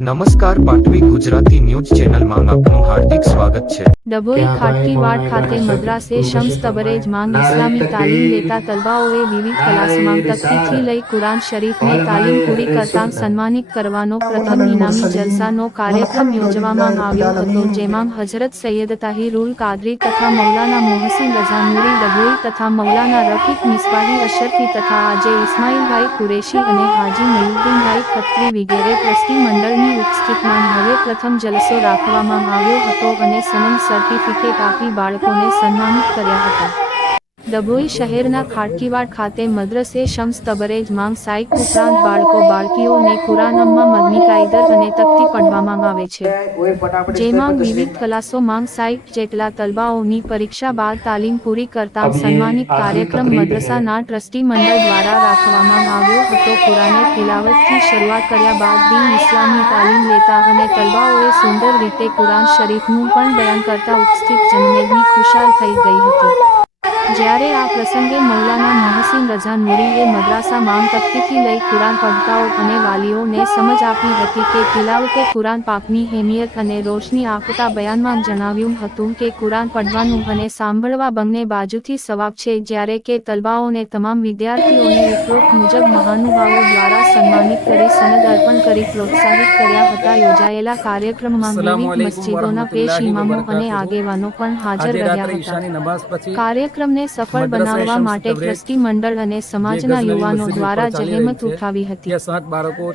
નમસ્કાર પાટવી ગુજરાતી ન્યૂઝ ચેનલમાં આપનું હાર્દિક સ્વાગત છે। ડભોઈ ખાટકીવાડ ખાતે મદ્રાસે શમ્સ તબરેજ માંગ ઇસ્લામી તાલીમ લેતા તલબાઓએ વિવિધ ક્લાસ માંગ તકતીથી લઈ કુરાન શરીફની તાલીમ પૂરી કરતા સન્માનિત કરવાનો પ્રથમ ઇનામી જલસાનો કાર્યક્રમ યોજવામાં આવ્યો હતો, જેમાં હજરત સૈયદ તાહિરુલ કાદરી તથા મૌલાના મોહસિન રઝા નૂરી ડભોઈ તથા મૌલાના રફીક મિસબાહી અશરફી તથા આજે ઇસ્માઇલભાઈ કુરેશી અને હાજી મયુદ્દીનભાઈ ખત્રી વગેરે ટ્રસ્ટી મંડળની ઉપસ્થિતિમાં હવે પ્રથમ જલસો રાખવામાં આવ્યો હતો અને સનમ સર્ટિફિકેટ આપી બાળકોને સન્માનિત કર્યા હતા। ડભોઈ શહેરના ખાટકીવાડ ખાતે મદ્રસે શમ્સ તબરેજ માંગ સાઈક ઉપરાંત બાળકો બાળકીઓને કુરાનમાં મદની કાયદર અને તકતી પઢવામાં આવે છે, જેમાં વિવિધ ક્લાસો માંગ સાઈક જેટલા તલબાઓની પરીક્ષા બાદ તાલીમ પૂરી કરતા સન્માનિત કાર્યક્રમ મદ્રસાના ટ્રસ્ટી મંડળ દ્વારા રાખવામાં આવ્યો હતો। કુરાને તિલાવતથી શરૂઆત કર્યા બાદ દીન ઇસ્લામી તાલીમ લેતા અને તલબાઓએ સુંદર રીતે કુરાન શરીફનું પણ બયાન કરતા ઉપસ્થિત જનમેદની ખુશાલ થઈ ગઈ હતી। જ્યારે આ પ્રસંગે મૌલાના મોહસિન રઝા નૂરીએ મદ્રાસા માંગ તકતીથી લઈ કુરાન પઢતાઓ અને વાલીઓને સમજ આપી હતી કે તિલાવતે કુરાન પાકની હેમિયત અને રોશની આપતા બયાનમાં જણાવ્યું હતું કે કુરાન પઢવાનું અને સાંભળવા બંને બાજુથી સવાબ છે, જ્યારે કે તલબાઓને તમામ વિદ્યાર્થીઓને ઉપરોક્ત મુજબ મહાનુભાવો દ્વારા સન્માનિત કરી સનદ અર્પણ કરી પ્રોત્સાહિત કર્યા હતા। યોજાયેલા કાર્યક્રમમાં વિવિધ મસ્જિદોના પેશ ઇમામો અને આગેવાનો પણ હાજર રહ્યા હતા। કાર્યક્રમને સફળ બનાવવા માટે ટ્રસ્ટી મંડળ અને સમાજના યુવાનો દ્વારા જહેમત ઉઠાવી હતી।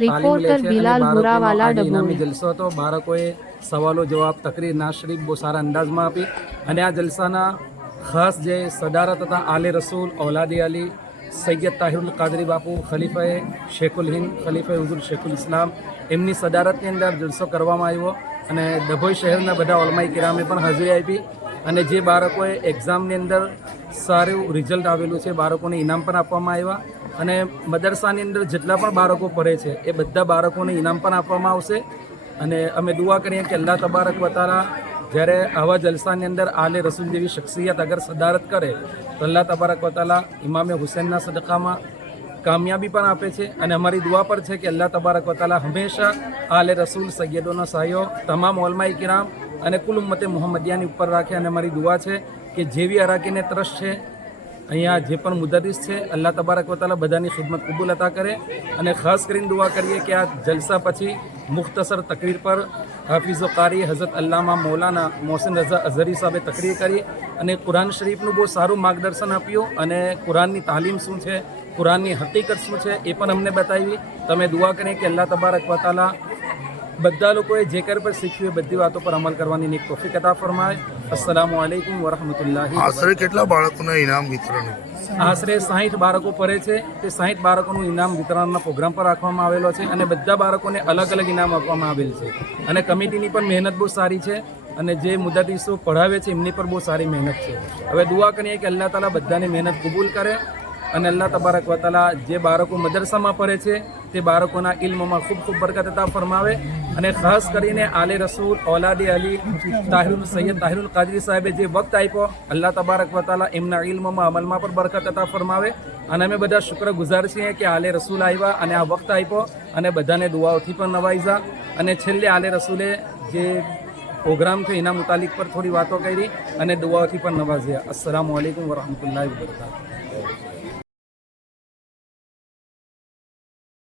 રિપોર્ટર બિલાલ ભુરાવાલા ડભોઈ। જલસો હતો, બાળકોએ સવાલો જવાબ તકરીર ના શરીફ બહુ સારા અંદાજમાં આપી અને આ જલસાના ખાસ જે સદારત હતા આલે રસૂલ ઔલાદી અલી સૈયદ તાહિરુલ કાદરી બાપુ ખલીફાએ શેખુલ હિન્દ ખલીફાએ હુઝુર શેખુલ ઇસ્લામ એમની સદારતની અંદર જલસો કરવામાં આવ્યો અને ડભોઈ શહેરના બધા ઓલમાઈ કિરામે પણ હાજરી આપી અને જે બાળકોએ એક્ઝામની અંદર સારું રિઝલ્ટ આવેલું છે બાળકોને ઇનામ પણ આપવામાં આવ્યા અને મદરસાની અંદર જેટલા પણ બાળકો પડે છે એ બધા બાળકોને ઇનામ પણ આપવામાં આવશે અને અમે દુઆ કરીએ કે અલ્લાહ તબારક વતાલા જ્યારે આવા જલસાની અંદર આલે રસૂલ જેવી શખ્સિયત અગર સદારત કરે તો અલ્લાહ તબારક વતાલા ઇમામે હુસૈનના સદકામાં કામયાબી પણ આપે છે અને અમારી દુઆ પર છે કે અલ્લાહ તબારક વતાલા હંમેશા આલે રસૂલ સૈયદોનો સહયોગ તમામ ઓલમાઈ કિરામ અને કુલ ઉમ્મતે મુહમ્મદિયાની ઉપર રાખે અને અમારી દુઆ છે કે જેવી અરાકીને ત્રસ્ત છે અહીંયા જે પણ મુદરિસ છે અલ્લાહ તબારક વતાલા બધાની ખિદમત કબૂલ અતા કરે અને ખાસ કરીને દુઆ કરીએ કે આ જલસા પછી મુખ્તસર તકરીર પર હાફિઝો કારી હઝરત અલ્લામા મૌલાના મોહસિન રઝા અઝહરી સાહેબે તકરીર કરી અને કુરાન શરીફનું બહુ સારું માર્ગદર્શન આપ્યું અને કુરાનની તાલીમ શું છે કુરાનની હકીકત શું છે એ પણ અમને બતાવી। તમે દુઆ કરીએ કે અલ્લાહ તબારક વતાલા બધા લોકોએ જે કર પર શીખ્યું બધી વાતો પર અમલ કરવાની એક તોફીક અતા ફરમાય। અસ્સલામુ અલૈકુમ વરહમતુલ્લાહિ। આશરે કેટલા બાળકોને ઇનામ વિતરણ? આશરે 60 બાળકો પડે છે તે 60 બાળકોનું ઇનામ વિતરણના પ્રોગ્રામ પર રાખવામાં આવેલો છે અને બધા બાળકોને અલગ અલગ ઇનામ આપવામાં આવેલ છે અને કમિટીની પણ મહેનત બહુ સારી છે અને જે મુદરિસો પઢાવે છે એમની પર બહુ સારી મહેનત છે। હવે દુઆ કરીએ કે અલ્લાહ તાલા બધાની મહેનત કબૂલ કરે અને અલ્લાહ તબારક વતાલા જે બાળકો મદરસામાં પડે છે તે બાળકોના ઇલ્મમાં ખૂબ ખૂબ બરકત અતા ફરમાવે અને ખાસ કરીને આલે રસૂલ ઔલાદી અલી તાહિરુલ સૈયદ તાહિરુલ કાદરી સાહેબે જે વક્ત આપ્યો અલ્લાહ તબારક વતાલા એમના ઇલ્મમાં અમલમાં પણ બરકત અતા ફરમાવે અને અમે બધા શુક્રગુજાર છીએ કે આલે રસૂલ આવ્યા અને આ વક્ત આપ્યો અને બધાને દુઆઓથી પણ નવાઈજા અને છેલ્લે આલે રસૂલે જે પ્રોગ્રામ છે એના મુતાલિક પર થોડી વાતો કરી અને દુઆઓથી પણ નવાજ્યા। અસ્સલામુ અલૈકુમ વરહમતુલ્લાહિ વબરકાતુહુ।